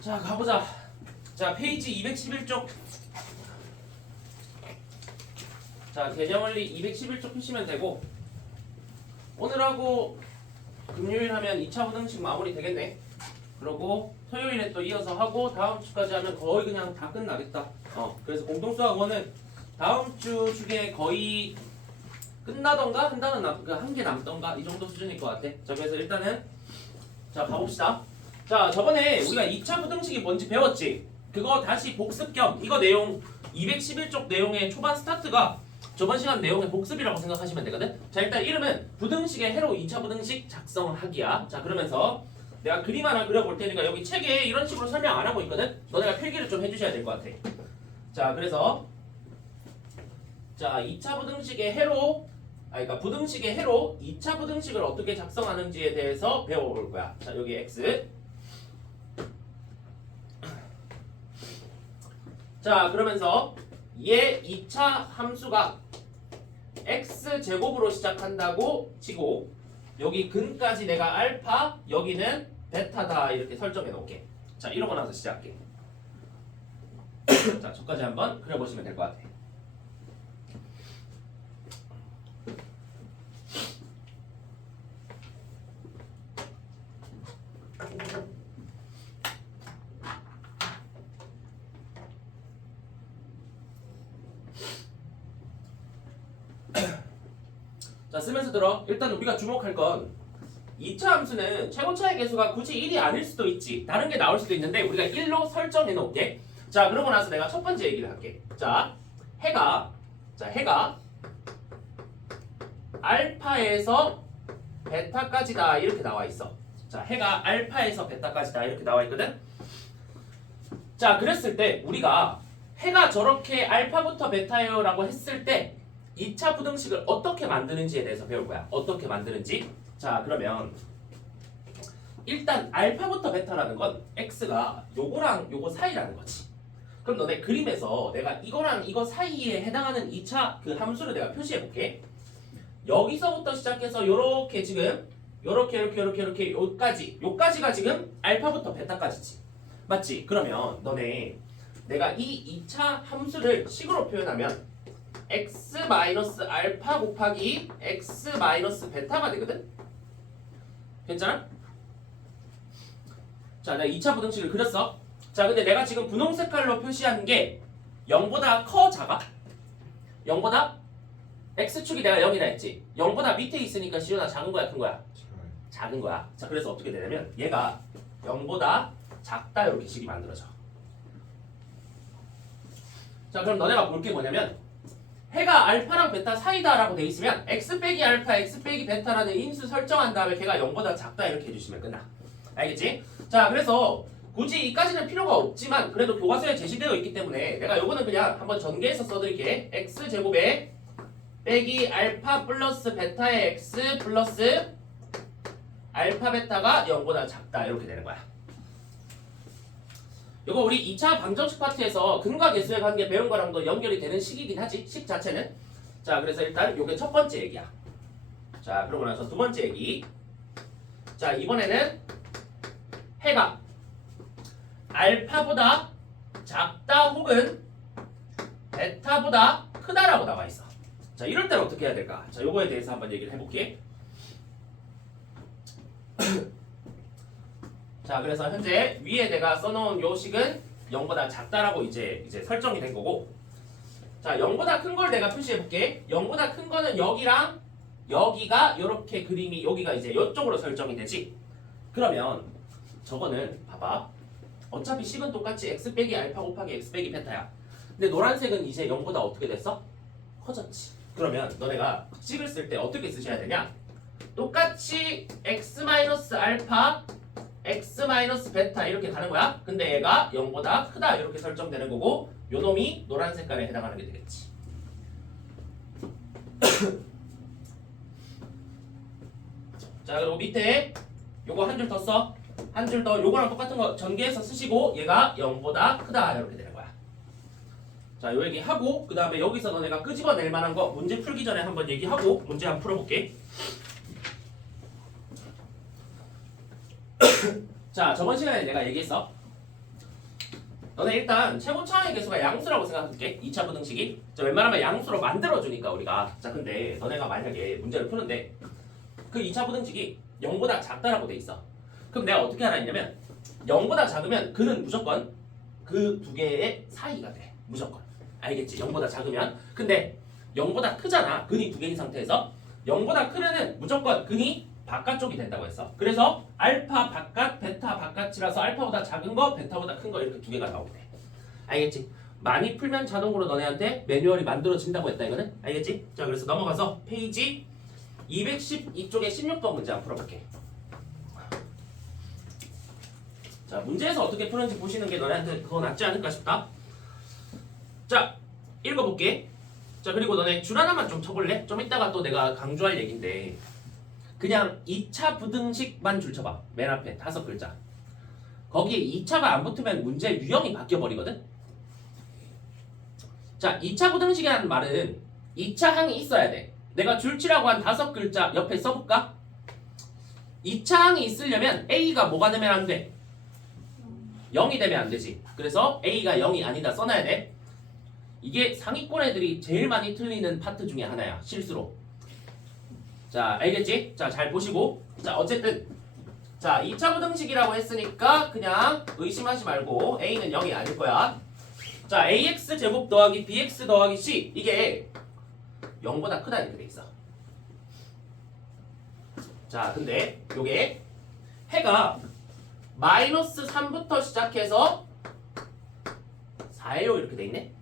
자, 가보자. 자, 페이지 211쪽. 자, 개념원리 211쪽 펴시면 되고, 오늘하고 금요일 하면 2차 부등식 마무리 되겠네. 그러고 토요일에 또 이어서 하고 다음 주까지 하면 거의 그냥 다 끝나겠다. 그래서 공통수학원은 다음 주 중에 거의 끝나던가 한 개 남던가 이 정도 수준일 것 같아. 자, 그래서 일단은 자, 가봅시다. 자, 저번에 우리가 2차 부등식이 뭔지 배웠지? 그거 다시 복습 겸 이거 내용 211쪽 내용의 초반 스타트가 저번 시간 내용의 복습이라고 생각하시면 되거든. 자, 일단 이름은 부등식의 해로 2차 부등식 작성하기야. 자, 그러면서 내가 그림 하나 그려볼 테니까 여기 책에 이런 식으로 설명 안 하고 있거든. 너네가 필기를 좀 해주셔야 될 것 같아. 자, 그래서 자, 2차 부등식의 해로 그러니까 부등식의 해로 2차 부등식을 어떻게 작성하는지에 대해서 배워볼 거야. 자, 여기 x. 자, 그러면서 얘 2차 함수가 x제곱으로 시작한다고 치고 여기 근까지 내가 알파, 여기는 베타다 이렇게 설정해 놓을게. 자, 이러고 나서 시작할게. 자, 저까지 한번 그려보시면 될 것 같아. 자, 쓰면서 들어. 일단 우리가 주목할 건 2차 함수는 최고차의 개수가 굳이 1이 아닐 수도 있지. 다른 게 나올 수도 있는데 우리가 1로 설정해 놓을게. 자, 그러고 나서 내가 첫 번째 얘기를 할게. 자, 해가 알파에서 베타까지다 이렇게 나와 있어. 자, 해가 알파에서 베타까지다 이렇게 나와 있거든. 자, 그랬을 때 우리가 해가 저렇게 알파부터 베타예요 라고 했을 때 2차 부등식을 어떻게 만드는지에 대해서 배울 거야. 어떻게 만드는지. 자, 그러면 일단 알파부터 베타라는 건 x가 요거랑 요거 사이라는 거지. 그럼 너네 그림에서 내가 이거랑 이거 사이에 해당하는 2차 그 함수를 내가 표시해 볼게. 여기서부터 시작해서 요렇게 지금 요렇게 요까지가 지금 알파부터 베타까지지. 맞지? 그러면 너네 내가 이 2차 함수를 식으로 표현하면 x 마이너스 알파 곱하기 x 마이너스 베타가 되거든? 괜찮아? 자, 내가 2차 부등식을 그렸어. 자, 근데 내가 지금 분홍 색깔로 표시한 게 0보다 커 작아? 0보다 x축이 내가 0이라 했지. 0보다 밑에 있으니까 시온아 작은 거야 큰 거야? 작은 거야. 자, 그래서 어떻게 되냐면 얘가 0보다 작다 이렇게 식이 만들어져. 자, 그럼 너네가 볼 게 뭐냐면 해가 알파랑 베타 사이다라고 돼 있으면 x 빼기 알파, x 빼기 베타라는 인수 설정한 다음에 걔가 0보다 작다 이렇게 해주시면 끝나. 알겠지? 자, 그래서 굳이 이까지는 필요가 없지만 그래도 교과서에 제시되어 있기 때문에 내가 요거는 그냥 한번 전개해서 써드릴게. x제곱에 빼기 알파 플러스 베타의 x 플러스 알파 베타가 0보다 작다 이렇게 되는 거야. 이거 우리 2차 방정식 파트에서 근과 계수의 관계 배운 거랑도 연결이 되는 식이긴 하지. 식 자체는. 자, 그래서 일단 요게 첫 번째 얘기야. 자, 그러고 나서 두 번째 얘기. 자, 이번에는 해가 알파보다 작다 혹은 베타보다 크다라고 나와 있어. 자, 이럴 때는 어떻게 해야 될까? 자, 요거에 대해서 한번 얘기를 해볼게. 자, 그래서 현재 위에 내가 써놓은 요 식은 0보다 작다라고 이제 설정이 된 거고, 자, 0보다 큰 걸 내가 표시해 볼게. 0보다 큰 거는 여기랑 여기가 요렇게 그림이 여기가 이제 요쪽으로 설정이 되지. 그러면 저거는 봐봐. 어차피 식은 똑같이 x 빼기 알파 곱하기 x 빼기 베타야. 근데 노란색은 이제 0보다 어떻게 됐어? 커졌지. 그러면 너네가 식을 쓸 때 어떻게 쓰셔야 되냐? 똑같이 x 마이너스 알파 x 마이너스 베타 이렇게 가는 거야. 근데 얘가 0보다 크다 이렇게 설정되는 거고 요 놈이 노란 색깔에 해당하는 게 되겠지. 자, 그리고 밑에 요거 한 줄 더 써. 한 줄 더 요거랑 똑같은 거 전개해서 쓰시고 얘가 0보다 크다 이렇게 되는 거야. 자, 요 얘기하고 그 다음에 여기서 너네가 끄집어낼 만한 거 문제 풀기 전에 한번 얘기하고 문제 한번 풀어볼게. 자, 저번 시간에 내가 얘기했어. 너네 일단 최고차항의 개수가 양수라고 생각할게. 2차 부등식이. 자, 웬만하면 양수로 만들어주니까 우리가. 자, 근데 너네가 만약에 문제를 푸는데 그 2차 부등식이 0보다 작다라고 돼 있어. 그럼 내가 어떻게 하라 했냐면 0보다 작으면 그는 무조건 그 두 개의 사이가 돼. 무조건. 알겠지? 0보다 작으면. 근데 0보다 크잖아. 근이 두 개인 상태에서 0보다 크면은 무조건 근이 바깥쪽이 된다고 했어. 그래서 알파 바깥, 베타 바깥이라서 알파보다 작은 거, 베타보다 큰 거 이렇게 두 개가 나오게 돼. 알겠지? 많이 풀면 자동으로 너네한테 매뉴얼이 만들어진다고 했다 이거는. 알겠지? 자, 그래서 넘어가서 페이지 212쪽에 16번 문제 한번 풀어볼게. 자, 문제에서 어떻게 푸는지 보시는 게 너네한테 더 낫지 않을까 싶다. 자, 읽어볼게. 자, 그리고 너네 줄 하나만 좀 쳐볼래? 좀 이따가 또 내가 강조할 얘긴데 그냥 2차 부등식만 줄 쳐봐. 맨 앞에 5글자. 거기에 2차가 안 붙으면 문제 유형이 바뀌어버리거든? 자, 2차 부등식이라는 말은 2차 항이 있어야 돼. 내가 줄치라고 한 5글자 옆에 써볼까? 2차 항이 있으려면 A가 뭐가 되면 안 돼? 0이 되면 안 되지. 그래서 A가 0이 아니다 써놔야 돼. 이게 상위권 애들이 제일 많이 틀리는 파트 중에 하나야. 실수로. 자, 알겠지? 자, 잘 보시고. 자, 어쨌든 자, 2차 부등식이라고 했으니까 그냥 의심하지 말고 A는 0이 아닐 거야. 자, AX 제곱 더하기 BX 더하기 C 이게 0보다 크다 이렇게 돼 있어. 자, 근데 요게 해가 마이너스 3부터 시작해서 4예요 이렇게 돼 있네.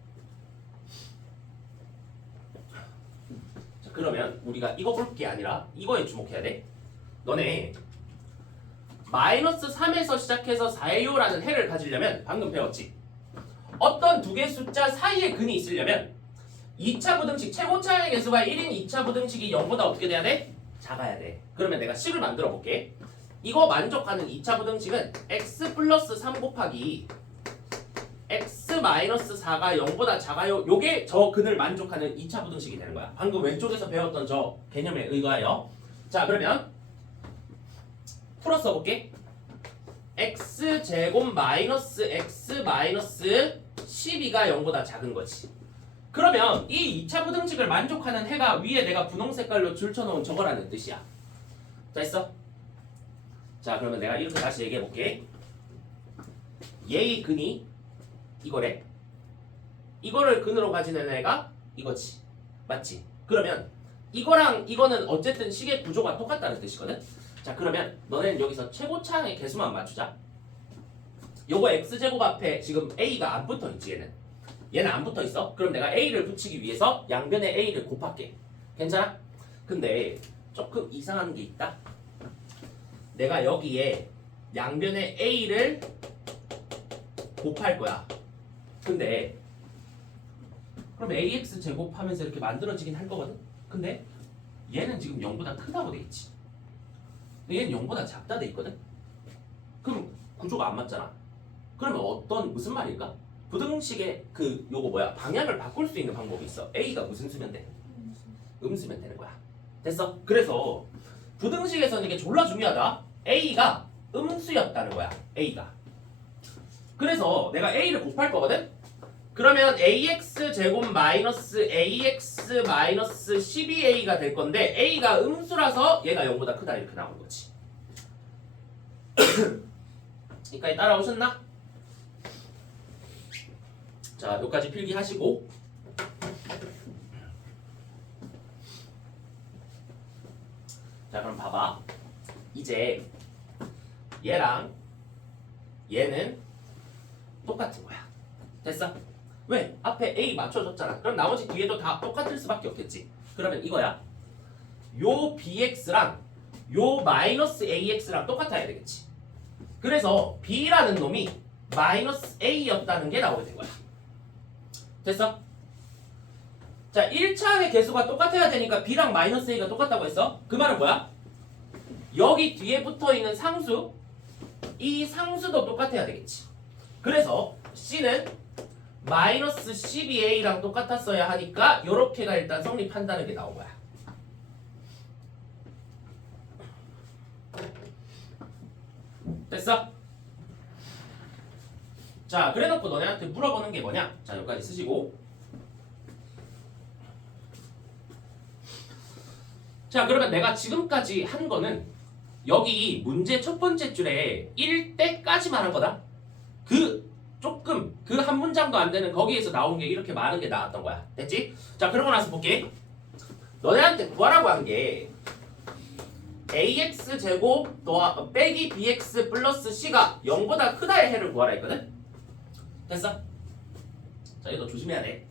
자, 그러면 우리가 이거 볼 게 아니라 이거에 주목해야 돼. 너네 마이너스 3에서 시작해서 4예요라는 해를 가지려면 방금 배웠지. 어떤 두 개 숫자 사이에 근이 있으려면 2차 부등식 최고차항의 개수가 1인 2차 부등식이 0보다 어떻게 돼야 돼? 작아야 돼. 그러면 내가 식을 만들어 볼게. 이거 만족하는 2차 부등식은 x 플러스 3 곱하기 x 마이너스 4가 0보다 작아요. 요게 저 근을 만족하는 2차 부등식이 되는 거야. 방금 왼쪽에서 배웠던 저 개념에 의거하여. 자, 그러면 풀어 써볼게. x 제곱 마이너스 x 마이너스 12가 0보다 작은 거지. 그러면 이 2차 부등식을 만족하는 해가 위에 내가 분홍 색깔로 줄쳐놓은 저거라는 뜻이야. 자, 있어? 자, 그러면 내가 이렇게 다시 얘기해 볼게. 얘의 근이 이거래. 이거를 근으로 가지는 애가 이거지. 맞지? 그러면 이거랑 이거는 어쨌든 식의 구조가 똑같다는 뜻이거든? 자, 그러면 너네는 여기서 최고차항의 개수만 맞추자. 요거 x제곱 앞에 지금 a가 안 붙어있지 얘는. 얘는 안 붙어있어. 그럼 내가 a를 붙이기 위해서 양변에 a를 곱할게. 괜찮아? 근데 조금 이상한 게 있다. 내가 여기에 양변에 a를 곱할 거야. 근데 그럼 ax 제곱하면서 이렇게 만들어지긴 할 거거든? 근데 얘는 지금 0보다 크다고 돼 있지. 근데 얘는 0보다 작다 돼 있거든? 그럼 구조가 안 맞잖아. 그러면 무슨 말일까? 부등식의 요거 뭐야? 방향을 바꿀 수 있는 방법이 있어. a가 무슨 수면 돼? 음수면 되는 거야. 됐어? 그래서 부등식에서는 이게 졸라 중요하다. a가 음수였다는 거야. a가. 그래서 내가 a를 곱할 거거든? 그러면 ax 제곱 마이너스 ax 마이너스 12a가 될 건데 a가 음수라서 얘가 0보다 크다 이렇게 나오는 거지. 여기까지 따라오셨나? 자, 여기까지 필기하시고 자, 그럼 봐봐. 이제 얘랑 얘는 똑같은 거야. 됐어? 왜? 앞에 A 맞춰줬잖아. 그럼 나머지 뒤에도 다 똑같을 수밖에 없겠지. 그러면 이거야. 요 BX랑 요 마이너스 AX랑 똑같아야 되겠지. 그래서 B라는 놈이 마이너스 A였다는 게 나오게 된 거야. 됐어? 자, 1차항의 개수가 똑같아야 되니까 B랑 마이너스 A가 똑같다고 했어. 그 말은 뭐야? 여기 뒤에 붙어있는 상수, 이 상수도 똑같아야 되겠지. 그래서 C는 마이너스 12A랑 똑같았어야 하니까 요렇게가 일단 성립한다는 게 나온 거야. 됐어? 자, 그래놓고 너네한테 물어보는 게 뭐냐? 자, 여기까지 쓰시고. 자, 그러면 내가 지금까지 한 거는 여기 문제 첫 번째 줄에 1대까지만 한 거다. 그 조금 그 한 문장도 안 되는 거기에서 나온 게 이렇게 많은 게 나왔던 거야. 됐지? 자, 그러고 나서 볼게. 너네한테 구하라고 한 게 ax 제곱 빼기 bx 플러스 c가 0보다 크다의 해를 구하라 했거든? 됐어? 자, 이거 조심해야 돼.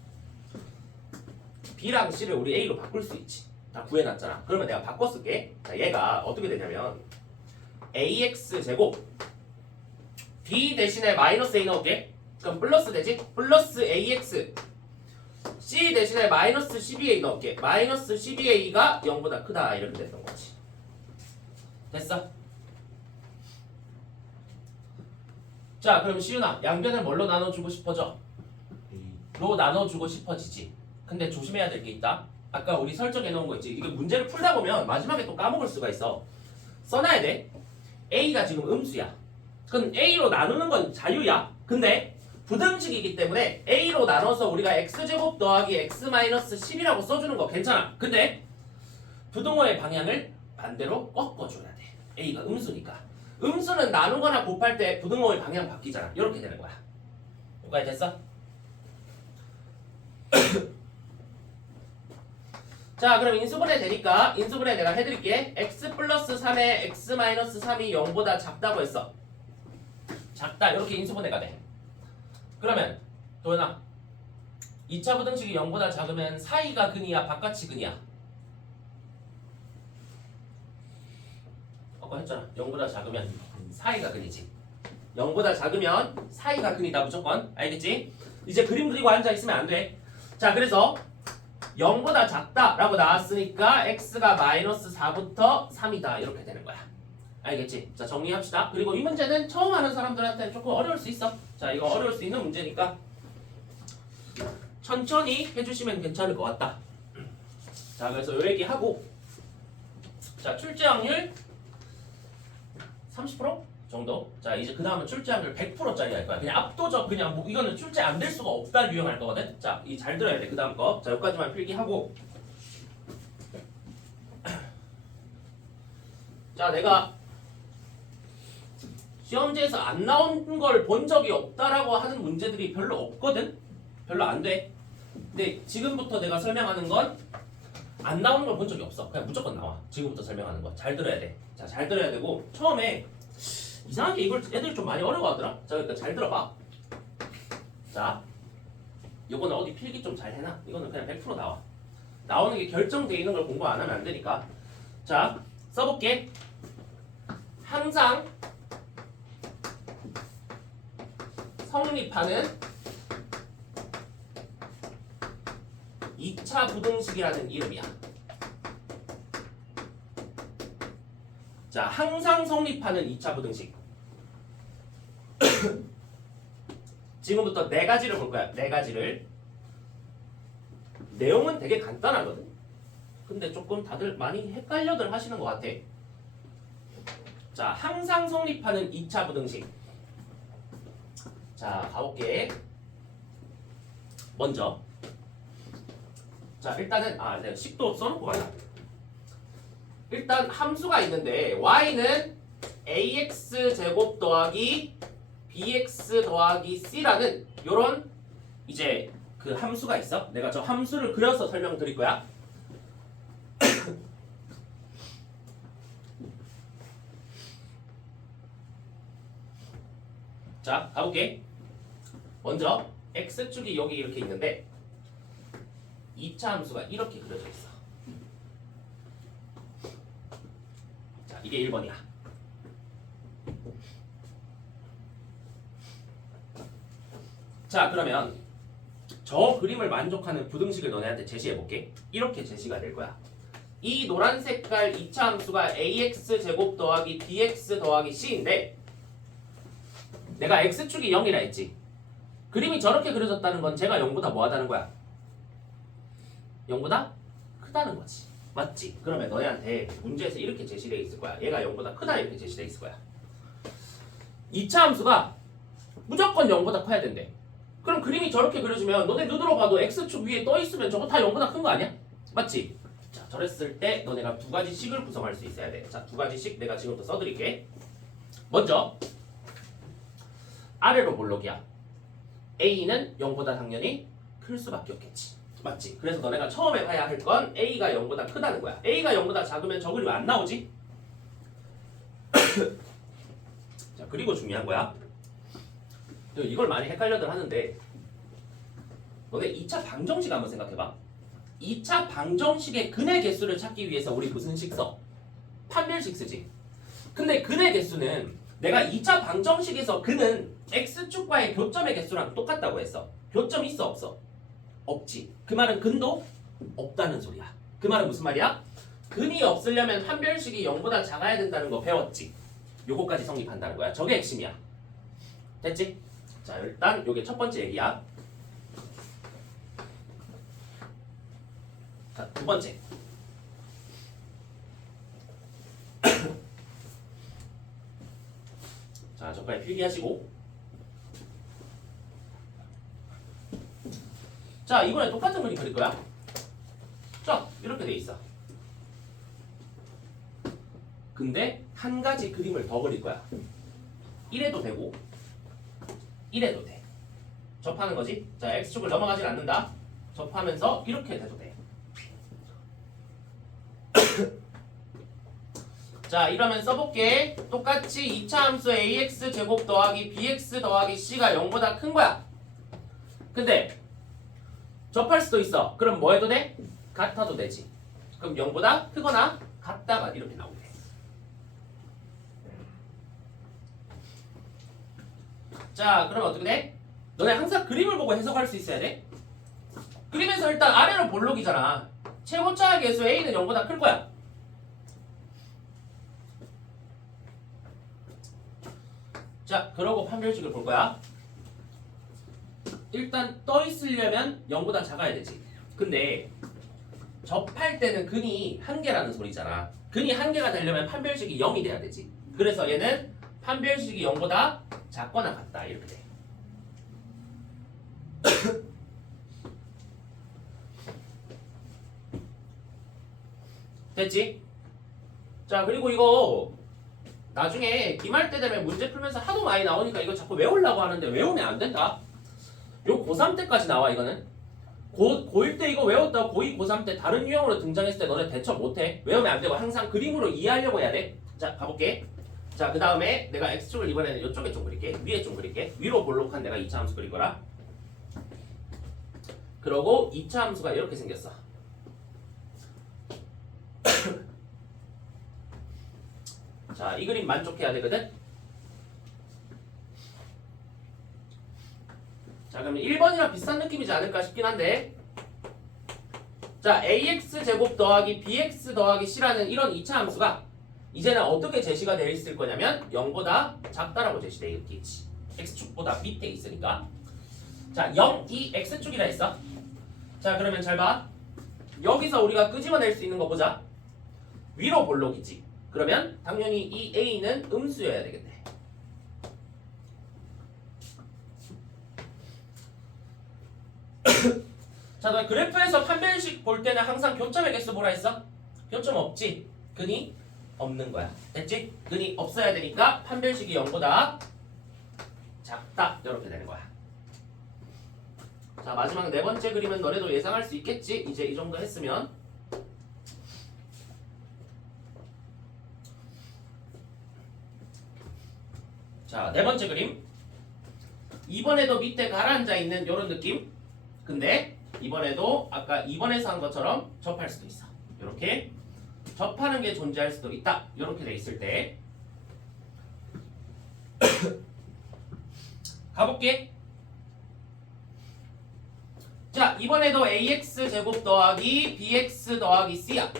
b랑 c를 우리 a로 바꿀 수 있지. 다 구해놨잖아. 그러면 내가 바꿔 쓸게. 자, 얘가 어떻게 되냐면 ax 제곱 b 대신에 마이너스 a 넣을게. 그럼 플러스 되지? 플러스 ax c 대신에 마이너스 12a 넣을게. 마이너스 12a가 0보다 크다 이렇게 됐던 거지. 됐어? 자, 그럼 시윤아, 양변을 뭘로 나눠주고 싶어져? 로 나눠주고 싶어지지. 근데 조심해야 될 게 있다. 아까 우리 설정해 놓은 거 있지. 이게 문제를 풀다 보면 마지막에 또 까먹을 수가 있어. 써놔야 돼. a가 지금 음수야. 그럼 a로 나누는 건 자유야. 근데 부등식이기 때문에 a로 나눠서 우리가 x제곱 더하기 x-10이라고 써주는 거 괜찮아. 근데 부등호의 방향을 반대로 꺾어줘야 돼. a가 음수니까. 음수는 나누거나 곱할 때 부등호의 방향 바뀌잖아. 이렇게 되는 거야. 여기까지 됐어? 자, 그럼 인수분해 되니까 인수분해 내가 해드릴게. x 플러스 3에 x 마이너스 3이 0보다 작다고 했어. 작다 이렇게 인수분해가 돼. 그러면 도현아 2차 부등식이 0보다 작으면 사이가 근이야 바깥이 근이야? 아까 했잖아. 0보다 작으면 사이가 근이지. 0보다 작으면 사이가 근이다 무조건. 알겠지? 이제 그림 그리고 앉아있으면 안 돼. 자, 그래서 0보다 작다라고 나왔으니까 x가 마이너스 4부터 3이다 이렇게 되는 거야. 알겠지? 자, 정리합시다. 그리고 이 문제는 처음 하는 사람들한테는 조금 어려울 수 있어. 자, 이거 어려울 수 있는 문제니까 천천히 해주시면 괜찮을 것 같다. 자, 그래서 요 얘기하고 자, 출제 확률 30% 정도. 자, 이제 그 다음은 출제 확률 100%짜리 할 거야. 그냥 압도적 그냥 뭐 이거는 출제 안 될 수가 없다 유형할 거거든. 자, 이 잘 들어야 돼. 그 다음 거. 자, 여기까지만 필기하고 자, 내가 시험지에서 안 나온 걸 본 적이 없다라고 하는 문제들이 별로 없거든? 별로 안 돼. 근데 지금부터 내가 설명하는 건 안 나오는 걸 본 적이 없어. 그냥 무조건 나와. 지금부터 설명하는 거. 잘 들어야 돼. 자, 잘 들어야 되고 처음에 이상하게 이걸 애들이 좀 많이 어려워하더라. 자, 그러니까 잘 들어봐. 자, 요거는 어디 필기 좀 잘 해놔. 이거는 그냥 100% 나와. 나오는 게 결정돼 있는 걸 공부 안 하면 안 되니까. 자, 써볼게. 항상 성립하는 2차 부등식이라는 이름이야. 자, 항상 성립하는 2차 부등식. 지금부터 네 가지를 볼 거야. 네 가지를. 내용은 되게 간단하거든. 근데 조금 다들 많이 헷갈려들 하시는 것 같아. 자, 항상 성립하는 2차 부등식. 자, 가볼게. 먼저 자, 일단은 내가 10도 써놓고 가자. 일단 함수가 있는데 y는 ax 제곱 더하기 bx 더하기 c라는 요런 이제 그 함수가 있어. 내가 저 함수를 그려서 설명드릴 거야. 자, 가볼게. 먼저 x축이 여기 이렇게 있는데 2차 함수가 이렇게 그려져 있어. 자, 이게 1번이야. 자, 그러면 저 그림을 만족하는 부등식을 너네한테 제시해볼게. 이렇게 제시가 될 거야. 이 노란 색깔 2차 함수가 ax 제곱 더하기 bx 더하기 c인데 내가 x축이 0이라 했지. 그림이 저렇게 그려졌다는 건 제가 0보다 뭐하다는 거야? 0보다 크다는 거지. 맞지? 그러면 너네한테 문제에서 이렇게 제시되어 있을 거야. 얘가 0보다 크다 이렇게 제시되어 있을 거야. 2차 함수가 무조건 0보다 커야 된대. 그럼 그림이 저렇게 그려지면 너네 눈으로 봐도 x축 위에 떠 있으면 저거 다 0보다 큰 거 아니야? 맞지? 자, 저랬을 때 너네가 두 가지 식을 구성할 수 있어야 돼. 자, 두 가지 식 내가 지금부터 써드릴게. 먼저 아래로 볼록이야. a는 0보다 당연히 클 수밖에 없겠지. 맞지? 그래서 너네가 처음에 봐야 할 건 a가 0보다 크다는 거야. a가 0보다 작으면 저 그림 안 나오지? 자, 그리고 중요한 거야. 이걸 많이 헷갈려들 하는데 너네 2차 방정식 한번 생각해봐. 2차 방정식의 근의 개수를 찾기 위해서 우리 무슨 식 써? 판별식 쓰지. 근데 근의 개수는 내가 2차 방정식에서 근은 x축과의 교점의 개수랑 똑같다고 했어. 교점 있어 없어? 없지. 그 말은 근도 없다는 소리야. 그 말은 무슨 말이야? 근이 없으려면 판별식이 0보다 작아야 된다는 거 배웠지. 요거까지 성립한다는 거야. 저게 핵심이야. 됐지? 자, 일단 요게 첫 번째 얘기야. 자, 두 번째. 자, 저까지 필기하시고. 자, 이번에 똑같은 그림 그릴 거야. 자, 이렇게 돼 있어. 근데 한 가지 그림을 더 그릴 거야. 이래도 되고 이래도 돼. 접하는 거지. 자, x축을 넘어가질 않는다. 접하면서 이렇게 돼도 돼. 자, 이러면 써볼게. 똑같이 2차 함수 ax 제곱 더하기 bx 더하기 c가 0보다 큰 거야. 근데 접할 수도 있어. 그럼 뭐 해도 돼? 같아도 되지. 그럼 0보다 크거나 같다가 이렇게 나오게 돼. 자, 그럼 어떻게 돼? 너네 항상 그림을 보고 해석할 수 있어야 돼. 그림에서 일단 아래로 볼록이잖아. 최고차의 개수 a는 0보다 클 거야. 자, 그러고 판별식을 볼 거야. 일단 떠 있으려면 0보다 작아야 되지. 근데 접할 때는 근이 한 개라는 소리잖아. 근이 한 개가 되려면 판별식이 0이 돼야 되지. 그래서 얘는 판별식이 0보다 작거나 같다. 이렇게 돼. 됐지? 자, 그리고 이거 나중에 기말 때 되면 문제 풀면서 하도 많이 나오니까 이거 자꾸 외우려고 하는데 외우면 안 된다. 요 고3 때까지 나와. 이거는 고1 때 이거 외웠다가 고2, 고3 때 다른 유형으로 등장했을 때 너네 대처 못해. 외우면 안 되고 항상 그림으로 이해하려고 해야 돼. 자, 가볼게. 자, 그 다음에 내가 x축을 이번에는 이쪽에 좀 그릴게. 위에 좀 그릴게. 위로 볼록한 내가 2차 함수 그릴 거라. 그러고 2차 함수가 이렇게 생겼어. 자, 이 그림 만족해야 되거든. 자, 그럼 1번이랑 비슷한 느낌이지 않을까 싶긴 한데. 자, ax 제곱 더하기 bx 더하기 c라는 이런 2차 함수가 이제는 어떻게 제시가 되어 있을 거냐면 0보다 작다라고 제시되어 있겠지. x축보다 밑에 있으니까. 자, 0, 2, x축이라 했어. 자, 그러면 잘 봐. 여기서 우리가 끄집어낼 수 있는 거 보자. 위로 볼록이지. 그러면 당연히 이 a는 음수여야 되겠네. 자, 너 그래프에서 판별식 볼 때는 항상 교점의 개수 뭐라 했어? 교점 없지? 근이 없는 거야. 됐지? 근이 없어야 되니까 판별식이 0보다 작다. 이렇게 되는 거야. 자, 마지막 네 번째 그림은 너네도 예상할 수 있겠지? 이제 이 정도 했으면. 자, 네 번째 그림. 이번에도 밑에 가라앉아 있는 이런 느낌. 근데 이번에도 아까 2번에서 한 것처럼 접할 수도 있어. 이렇게 접하는 게 존재할 수도 있다. 이렇게 돼 있을 때 가볼게. 자, 이번에도 ax 제곱 더하기 bx 더하기 c야.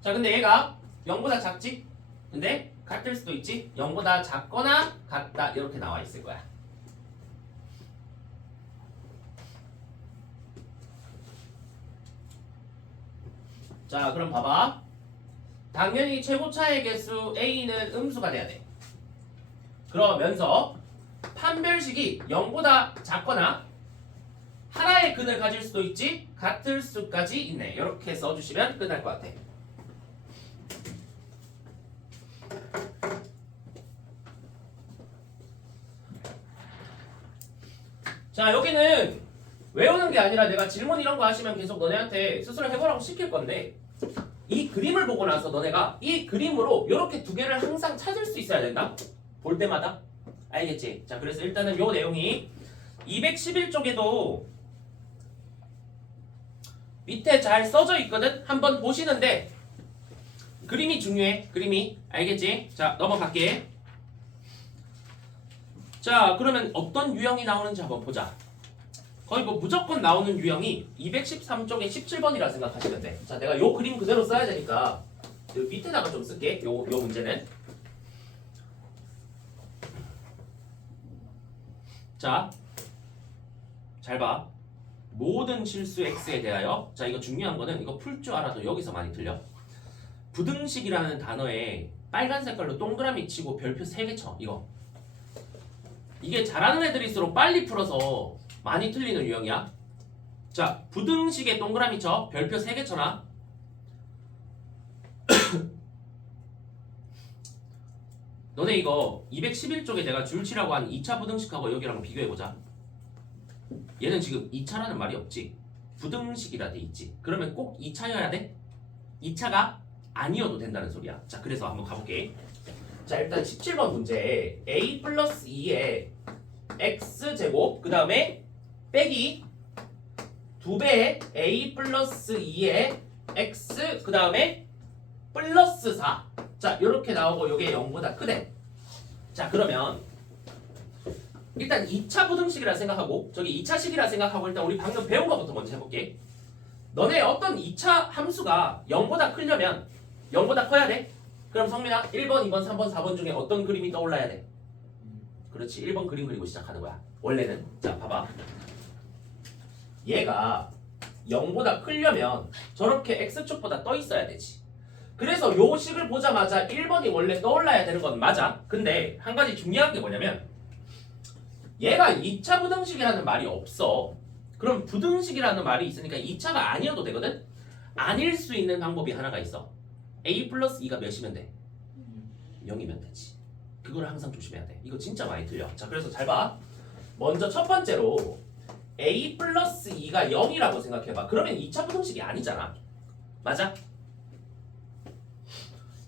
자, 근데 얘가 0보다 작지? 근데 같을 수도 있지? 0보다 작거나 같다. 이렇게 나와 있을 거야. 자, 그럼 봐봐. 당연히 최고차의 개수 A는 음수가 돼야 돼. 그러면서 판별식이 0보다 작거나 하나의 근을 가질 수도 있지 같을 수까지 있네. 이렇게 써주시면 끝날 것 같아. 자, 여기는 외우는 게 아니라 내가 질문 이런 거 하시면 계속 너네한테 스스로 해보라고 시킬 건데 이 그림을 보고 나서 너네가 이 그림으로 이렇게 두 개를 항상 찾을 수 있어야 된다. 볼 때마다. 알겠지? 자, 그래서 일단은 요 내용이 211쪽에도 밑에 잘 써져 있거든? 한번 보시는데 그림이 중요해. 그림이. 알겠지? 자, 넘어갈게. 자, 그러면 어떤 유형이 나오는지 한번 보자. 거의 뭐 무조건 나오는 유형이 213쪽에 17번이라 생각하시면 돼. 자, 내가 요 그림 그대로 써야 되니까 요 밑에다가 좀 쓸게. 요 문제는. 자, 잘 봐. 모든 실수 x에 대하여. 자, 이거 중요한 거는 이거 풀 줄 알아도 여기서 많이 틀려. 부등식이라는 단어에 빨간 색깔로 동그라미 치고 별표 3개 쳐. 이거. 이게 잘하는 애들일수록 빨리 풀어서 많이 틀리는 유형이야. 자, 부등식에 동그라미 쳐. 별표 3개 쳐놔. 너네 이거 211쪽에 내가 줄치라고 한 2차 부등식하고 여기랑 비교해보자. 얘는 지금 2차라는 말이 없지. 부등식이라 돼 있지. 그러면 꼭 2차여야 돼? 2차가 아니어도 된다는 소리야. 자, 그래서 한번 가볼게. 자, 일단 17번 문제 a 플러스 2에 x제곱 그 다음에 빼기 2배의 a 플러스 2에 x 그 다음에 플러스 4. 자, 이렇게 나오고 이게 0보다 크대. 자, 그러면 일단 2차 부등식이라 생각하고 저기 2차식이라 생각하고 일단 우리 방금 배운 것부터 먼저 해볼게. 너네 어떤 2차 함수가 0보다 크려면 0보다 커야 돼? 그럼 성민아 1번, 2번, 3번, 4번 중에 어떤 그림이 떠올라야 돼? 그렇지, 1번 그림 그리고 시작하는 거야. 원래는. 자, 봐봐. 얘가 0보다 크려면 저렇게 x축보다 떠 있어야 되지. 그래서 요 식을 보자마자 1번이 원래 떠올라야 되는 건 맞아. 근데 한 가지 중요한 게 뭐냐면 얘가 2차 부등식이라는 말이 없어. 그럼 부등식이라는 말이 있으니까 2차가 아니어도 되거든? 아닐 수 있는 방법이 하나가 있어. a 플러스 2가 몇이면 돼? 0이면 되지. 그걸 항상 조심해야 돼. 이거 진짜 많이 틀려. 자, 그래서 잘 봐. 먼저 첫 번째로 a 플러스 2가 0이라고 생각해봐. 그러면 2차 부등식이 아니잖아. 맞아?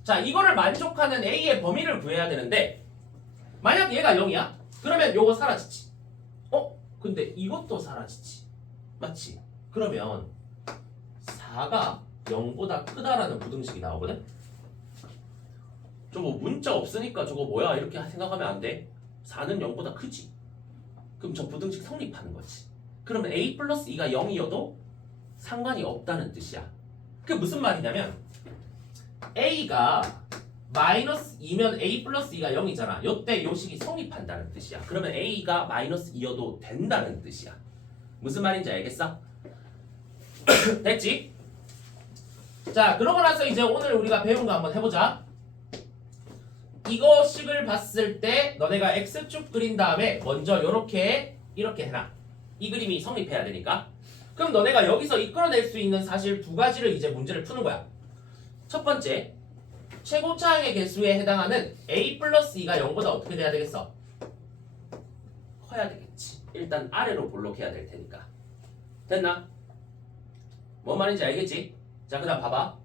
자, 이거를 만족하는 a의 범위를 구해야 되는데 만약 얘가 0이야? 그러면 요거 사라지지. 근데 이것도 사라지지. 맞지? 그러면 4가 0보다 크다라는 부등식이 나오거든? 저거 문자 없으니까 저거 뭐야 이렇게 생각하면 안 돼. 4는 0보다 크지. 그럼 저 부등식 성립하는 거지. 그러면 a 플러스 2가 0이어도 상관이 없다는 뜻이야. 그게 무슨 말이냐면 a가 마이너스 2면 a 플러스 2가 0이잖아. 요때 요 식이 성립한다는 뜻이야. 그러면 a가 마이너스 2여도 된다는 뜻이야. 무슨 말인지 알겠어? 됐지? 자, 그러고 나서 이제 오늘 우리가 배운 거 한번 해보자. 이거 식을 봤을 때 너네가 x축 그린 다음에 먼저 이렇게 해놔. 이 그림이 성립해야 되니까. 그럼 너네가 여기서 이끌어낼 수 있는 사실 두 가지를 이제 문제를 푸는 거야. 첫 번째, 최고차항의 개수에 해당하는 a 플러스 2가 0보다 어떻게 돼야 되겠어? 커야 되겠지. 일단 아래로 볼록해야 될 테니까. 됐나? 뭔 말인지 알겠지? 자, 그 다음 봐봐.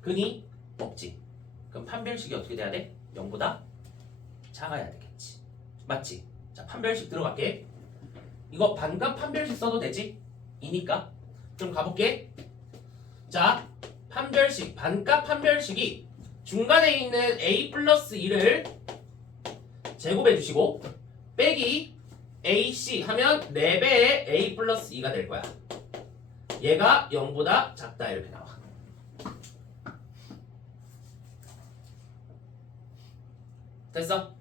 근이 없지. 그럼 판별식이 어떻게 돼야 돼? 0보다 작아야 되겠지. 맞지? 자, 판별식 들어갈게. 이거 반값 판별식 써도 되지? 2니까. 그럼 가볼게. 자, 판별식, 반값 판별식이 중간에 있는 a 플러스 2를 제곱해 주시고 빼기 ac 하면 4배의 a 플러스 2가 될 거야. 얘가 0보다 작다 이렇게 나와. 됐어?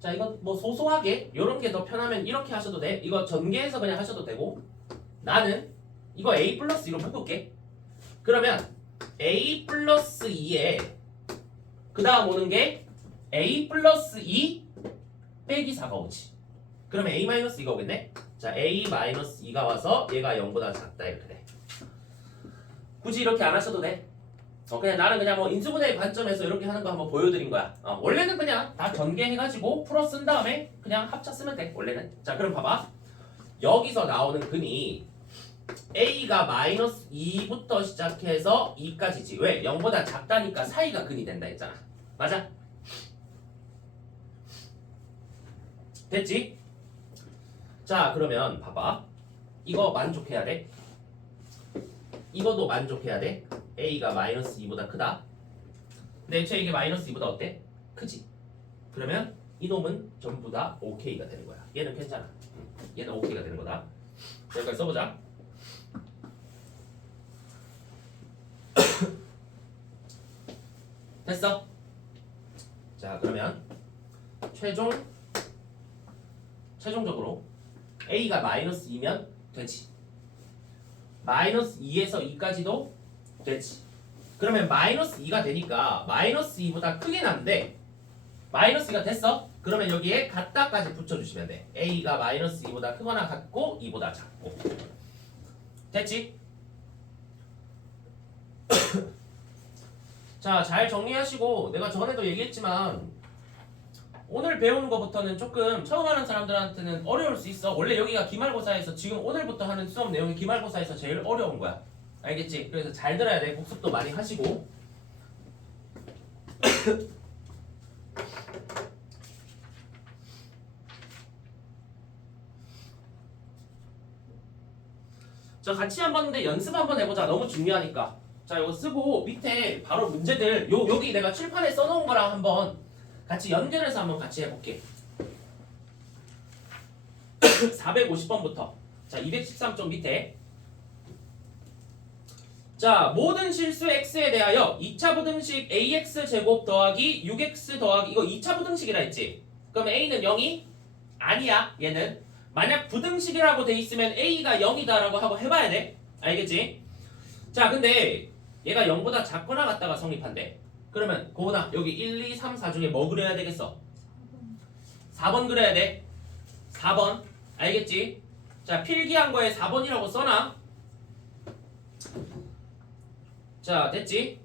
자, 이거 뭐 소소하게 이런 게 더 편하면 이렇게 하셔도 돼. 이거 전개해서 그냥 하셔도 되고 나는 이거 a 플러스 2로 묶을게. 그러면 a 플러스 2에 그 다음 오는 게 a 플러스 2 빼기 4가 오지. 그러면 a 마이너스 2가 오겠네. 자, a 마이너스 2가 와서 얘가 0보다 작다 이렇게 돼. 굳이 이렇게 안 하셔도 돼. 그냥 나는 그냥 뭐 인수분해의 관점에서 이렇게 하는 거 한번 보여드린 거야. 원래는 그냥 다 전개해가지고 풀어 쓴 다음에 그냥 합쳐 쓰면 돼. 원래는. 자, 그럼 봐봐. 여기서 나오는 근이 a가 마이너스 2부터 시작해서 2까지지. 왜? 0보다 작다니까 사이가 근이 된다 했잖아. 맞아? 됐지? 자, 그러면 봐봐. 이거 만족해야 돼. 이것도 만족해야 돼. a가 마이너스 2보다 크다. 근데 애초에 이게 마이너스 2보다 어때? 크지? 그러면 이놈은 전부 다 OK가 되는 거야. 얘는 괜찮아. 얘는 OK가 되는 거다. 여기까지 써보자. 됐어? 자, 그러면 최종적으로 a가 마이너스 2면 되지. 마이너스 2에서 2까지도 되지. 그러면 마이너스 2가 되니까 마이너스 2보다 크게 나는데 마이너스 2가 됐어? 그러면 여기에 같다까지 붙여주시면 돼. a가 마이너스 2보다 크거나 같고 2보다 작고. 됐지? 자, 잘 정리하시고 내가 전에도 얘기했지만 오늘 배우는 것부터는 조금 처음 하는 사람들한테는 어려울 수 있어. 원래 여기가 기말고사에서 지금 오늘부터 하는 수업 내용이 기말고사에서 제일 어려운 거야. 알겠지? 그래서 잘 들어야 돼. 복습도 많이 하시고. 자, 같이 한번 근데 연습 한번 해보자. 너무 중요하니까. 자, 이거 쓰고 밑에 바로 문제들 여기 내가 칠판에 써놓은 거랑 한번 같이 연결해서 한번 같이 해볼게. 450번부터. 자, 213쪽 밑에. 자, 모든 실수 x에 대하여 2차 부등식 ax 제곱 더하기 6x 더하기 이거 2차 부등식이라 했지? 그럼 a는 0이? 아니야. 얘는 만약 부등식이라고 돼 있으면 a가 0이다 라고 하고 해봐야 돼. 알겠지? 자, 근데 얘가 0보다 작거나 같다가 성립한대. 그러면 고은아 여기 1, 2, 3, 4 중에 뭐 그려야 되겠어? 4번 그려야 돼. 4번. 알겠지? 자, 필기한 거에 4번이라고 써놔. 자, 됐지?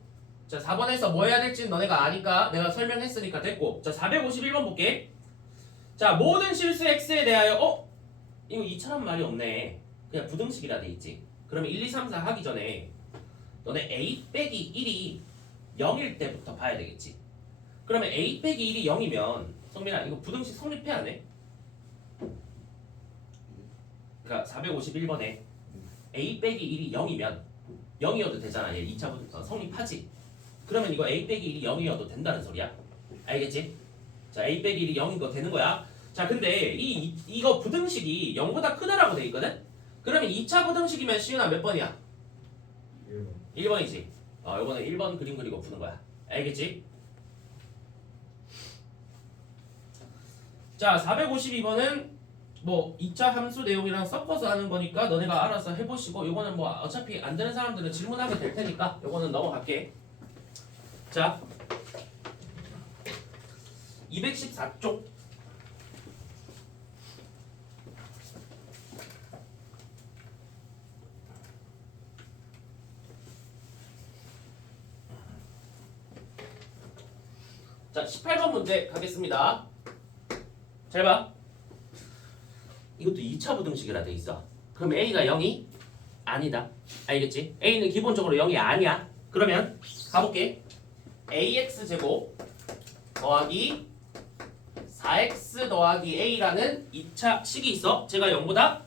자, 4번에서 뭐 해야 될지 너네가 아니까 내가 설명했으니까 됐고. 자, 451번 볼게. 자, 모든 실수 x에 대하여 이거 2차란 말이 없네. 그냥 부등식이라 돼 있지. 그러면 1, 2, 3, 4 하기 전에 너네 a 빼기 1이 0일 때부터 봐야 되겠지. 그러면 a 빼기 1이 0이면 성민아 이거 부등식 성립해 안 해? 그러니까 451번에 a 빼기 1이 0이면 0이어도 되잖아. 얘 2차 부등식 성립하지. 그러면 이거 a 빼기 1이 0이어도 된다는 소리야. 알겠지? 자, a 빼기 1이 0인 거 되는 거야. 자, 근데 이거 부등식이 0보다 크다라고 돼 있거든? 그러면 2차 부등식이면 시윤아 몇 번이야? 1번이지. 이번에 1번 그림 그리고 푸는 거야. 알겠지? 자, 452번은 뭐 2차 함수 내용이랑 섞어서 하는 거니까 너네가 알아서 해보시고 요거는 뭐 어차피 안 되는 사람들은 질문하게 될 테니까 요거는 넘어갈게. 자, 214쪽. 자, 18번 문제 가겠습니다. 잘 봐. 이것도 2차 부등식이라 돼 있어. 그럼 A가 0이? 아니다. 알겠지? A는 기본적으로 0이 아니야. 그러면 가볼게. AX 제곱 더하기 4X 더하기 A라는 2차 식이 있어. 제가 0보다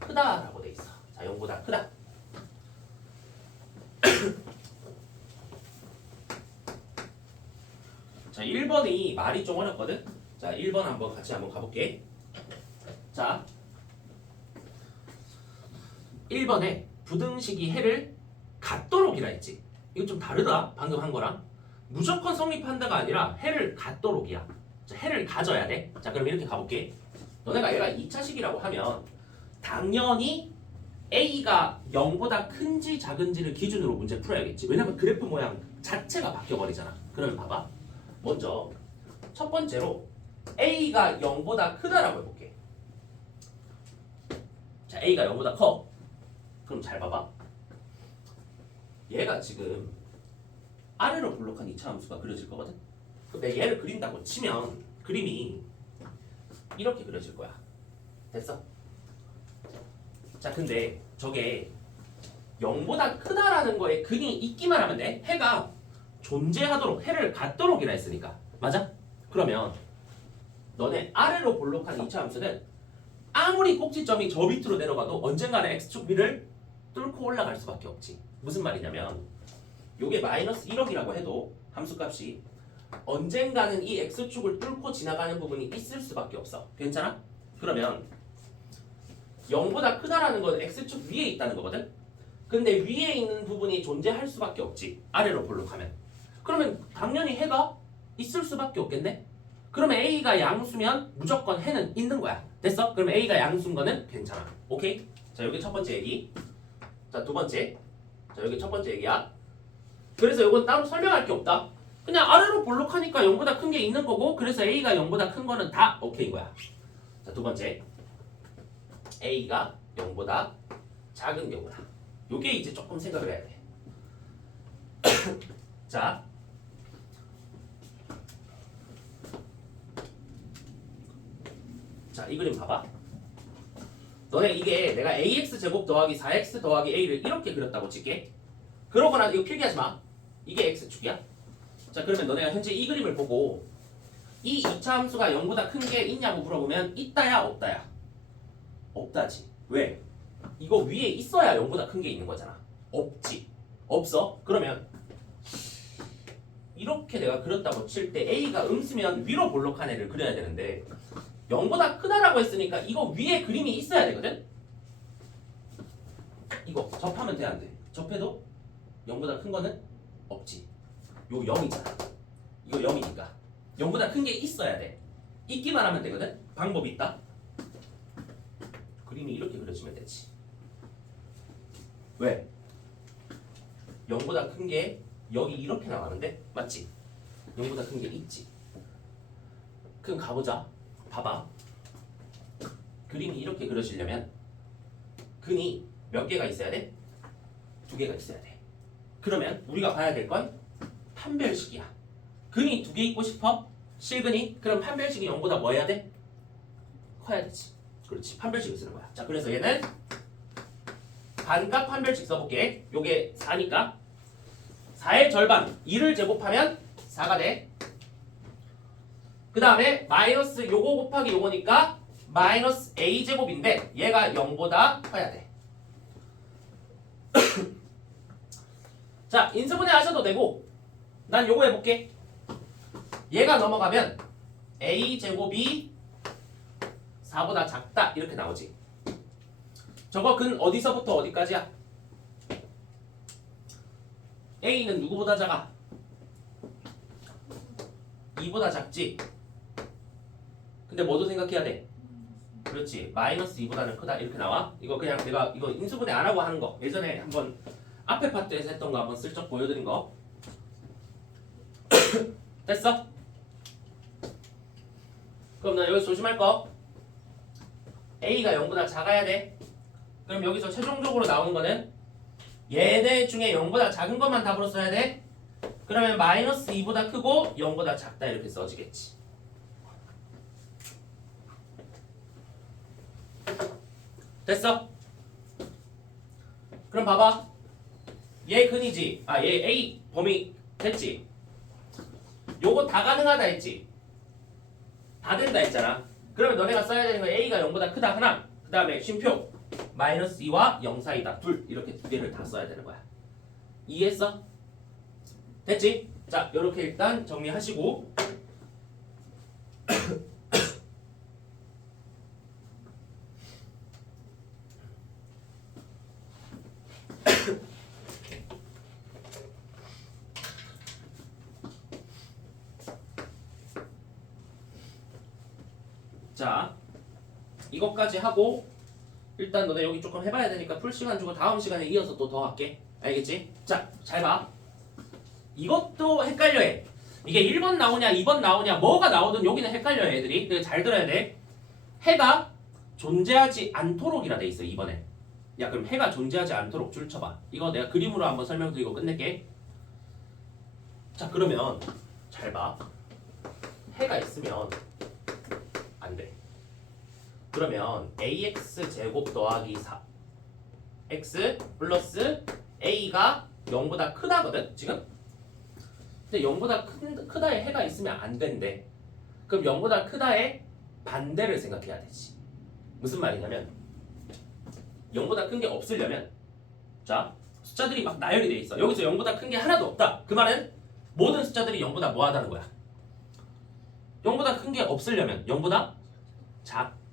크다라고 돼 있어. 자, 0보다 크다. 자, 1번이 말이 좀 어렵거든? 자, 1번 같이 한번 가볼게. 자, 1번에 부등식이 해를 갖도록이라 했지. 이거 좀 다르다. 방금 한 거랑. 무조건 성립한다가 아니라 해를 갖도록이야. 자, 해를 가져야 돼. 자, 그럼 이렇게 가볼게. 너네가 얘가 2차식이라고 하면 당연히 A가 0보다 큰지 작은지를 기준으로 문제 풀어야겠지. 왜냐면 그래프 모양 자체가 바뀌어버리잖아. 그러면 봐봐. 먼저 첫 번째로 A가 0보다 크다라고 해볼게. 자, A가 0보다 커. 그럼 잘 봐봐. 얘가 지금 아래로 볼록한 이차함수가 그려질 거거든. 그럼 내가 얘를 그린다고 치면 그림이 이렇게 그려질 거야. 됐어? 자, 근데 저게 0보다 크다라는 거에 근이 있기만 하면 돼. 해가 존재하도록, 해를 갖도록이라 했으니까. 맞아? 그러면 너네 아래로 볼록한 이차함수는 아무리 꼭지점이 저 밑으로 내려가도 언젠가는 x축 위를 뚫고 올라갈 수밖에 없지. 무슨 말이냐면 요게 마이너스 1억이라고 해도 함수값이 언젠가는 이 x축을 뚫고 지나가는 부분이 있을 수밖에 없어. 괜찮아? 그러면 0보다 크다라는 건 x축 위에 있다는 거거든? 근데 위에 있는 부분이 존재할 수밖에 없지. 아래로 볼록하면. 그러면 당연히 해가 있을 수밖에 없겠네? 그러면 A가 양수면 무조건 해는 있는 거야. 됐어? 그러면 A가 양수인 거는 괜찮아. 오케이? 자, 여기 첫 번째 얘기. 자, 두 번째. 자, 여기 첫 번째 얘기야. 그래서 이건 따로 설명할 게 없다. 그냥 아래로 볼록하니까 0보다 큰 게 있는 거고, 그래서 A가 0보다 큰 거는 다 오케이인 거야. 자, 두 번째. A가 0보다 작은 경우다. 요게 이제 조금 생각을 해야 돼. 자, 자, 이 그림 봐봐. 너네 이게 내가 ax 제곱 더하기 4x 더하기 a를 이렇게 그렸다고 칠게. 그러거나 이거 필기하지 마. 이게 x축이야. 자, 그러면 너네가 현재 이 그림을 보고 이 2차 함수가 0보다 큰 게 있냐고 물어보면 있다야 없다야? 없다지. 왜? 이거 위에 있어야 0보다 큰 게 있는 거잖아. 없지. 없어? 그러면 이렇게 내가 그렸다고 칠 때 a가 음수면 위로 볼록한 애를 그려야 되는데 0보다 크다라고 했으니까 이거 위에 그림이 있어야 되거든? 이거 접하면 돼, 안 돼? 접해도 0보다 큰 거는 없지. 요 0이잖아. 이거 0이니까 0보다 큰 게 있어야 돼. 있기만 하면 되거든? 방법이 있다. 그림이 이렇게 그려지면 되지. 왜? 0보다 큰 게 여기 이렇게 나가는데? 맞지? 0보다 큰 게 있지. 그럼 가보자. 봐봐. 그림이 이렇게 그려지려면 근이 몇 개가 있어야 돼? 2개가 있어야 돼. 그러면 우리가 봐야 될 건 판별식이야. 근이 2개 있고 싶어? 실근이? 그럼 판별식이 0보다 뭐 해야 돼? 커야 되지. 그렇지. 판별식을 쓰는 거야. 자, 그래서 얘는 반값 판별식 써볼게. 요게 4니까 4의 절반 2를 제곱하면 4가 돼. 그 다음에 마이너스 요거 곱하기 요거니까 마이너스 a제곱인데 얘가 0보다 커야 돼. 자, 인수분해 하셔도 되고 난 요거 해볼게. 얘가 넘어가면 a제곱이 4보다 작다 이렇게 나오지. 저거 근 어디서부터 어디까지야? a는 누구보다 작아? 2보다 작지? 근데 뭐도 생각해야 돼? 그렇지. 마이너스 2보다는 크다 이렇게 나와. 이거 그냥 내가 이거 인수분해 안 하고 하는 거. 예전에 한번 앞에 파트에서 했던 거 한번 슬쩍 보여드린 거. 됐어? 그럼 나 여기서 조심할 거. A가 0보다 작아야 돼. 그럼 여기서 최종적으로 나오는 거는 얘네 중에 0보다 작은 것만 답으로 써야 돼. 그러면 마이너스 2보다 크고 0보다 작다 이렇게 써지겠지. 됐어? 그럼 봐봐. 얘 근이지. 아, 얘 A 범위 됐지? 요거 다 가능하다 했지? 다 된다 했잖아. 그러면 너네가 써야 되는 건 A가 0보다 크다 하나, 그 다음에 쉼표 마이너스 2와 0 사이다 둘, 이렇게 두 개를 다 써야 되는 거야. 이해했어? 됐지? 자, 요렇게 일단 정리하시고 자, 이것까지 하고 일단 너네 여기 조금 해봐야 되니까 풀 시간 주고 다음 시간에 이어서 또 더 할게. 알겠지? 자, 잘 봐. 이것도 헷갈려 해. 이게 1번 나오냐 2번 나오냐 뭐가 나오든 여기는 헷갈려 해 애들이. 그래서 잘 들어야 돼. 해가 존재하지 않도록이라 돼 있어 2번에. 야 그럼 해가 존재하지 않도록 줄 쳐봐. 이거 내가 그림으로 한번 설명드리고 끝낼게. 자 그러면 잘 봐. 해가 있으면 안 돼. 그러면 ax 제곱 더하기 4 x 플러스 a가 0보다 크다거든 지금. 근데 0보다 크다에 해가 있으면 안 된대. 그럼 0보다 크다의 반대를 생각해야 되지. 무슨 말이냐면 0보다 큰 게 없으려면 자 숫자들이 막 나열이 돼 있어. 여기서 0보다 큰 게 하나도 없다. 그 말은 모든 숫자들이 0보다 뭐하다는 거야. 0보다 큰 게 없으려면 0보다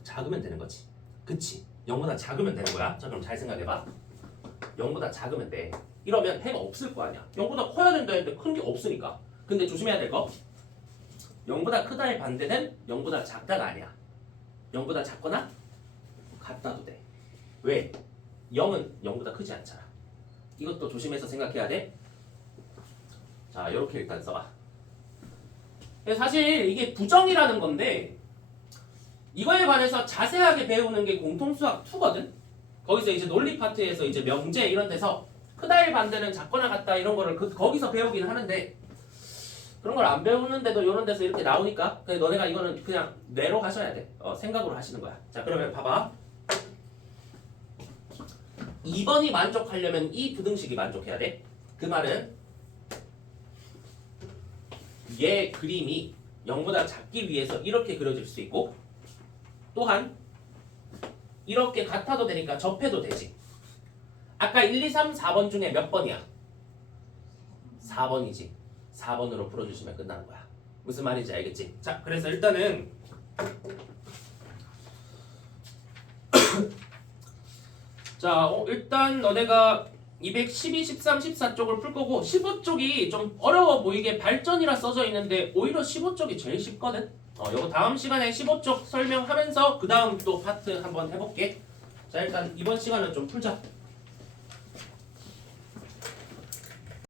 작으면 되는 거지. 그치? 0보다 작으면 되는 거야. 자 그럼 잘 생각해봐. 0보다 작으면 돼. 이러면 해가 없을 거 아니야. 0보다 커야 된다 했는데 큰 게 없으니까. 근데 조심해야 될 거 0보다 크다의 반대는 0보다 작다가 아니야. 0보다 작거나 같다도 돼. 왜? 0은 0보다 크지 않잖아. 이것도 조심해서 생각해야 돼. 자 이렇게 일단 써봐. 사실 이게 부정이라는 건데 이거에 관해서 자세하게 배우는 게 공통수학 2거든. 거기서 이제 논리 파트에서 이제 명제 이런 데서 크다의 반대는 작거나 같다 이런 거를 거기서 배우긴 하는데 그런 걸 안 배우는데도 이런 데서 이렇게 나오니까 그냥 너네가 이거는 그냥 뇌로 하셔야 돼. 생각으로 하시는 거야. 자 그러면 봐봐. 2번이 만족하려면 이 부등식이 만족해야 돼. 그 말은 얘 그림이 0보다 작기 위해서 이렇게 그려질 수 있고 또한 이렇게 같아도 되니까 접해도 되지. 아까 1, 2, 3, 4번 중에 몇 번이야? 4번이지. 4번으로 풀어주시면 끝나는 거야. 무슨 말인지 알겠지? 자, 그래서 일단은 자, 일단 너네가 212, 13, 14쪽을 풀 거고 15쪽이 좀 어려워 보이게 발전이라 써져 있는데 오히려 15쪽이 제일 쉽거든? 요거 다음 시간에 15쪽 설명하면서 그 다음 또 파트 한번 해볼게. 자, 일단 이번 시간은 좀 풀자.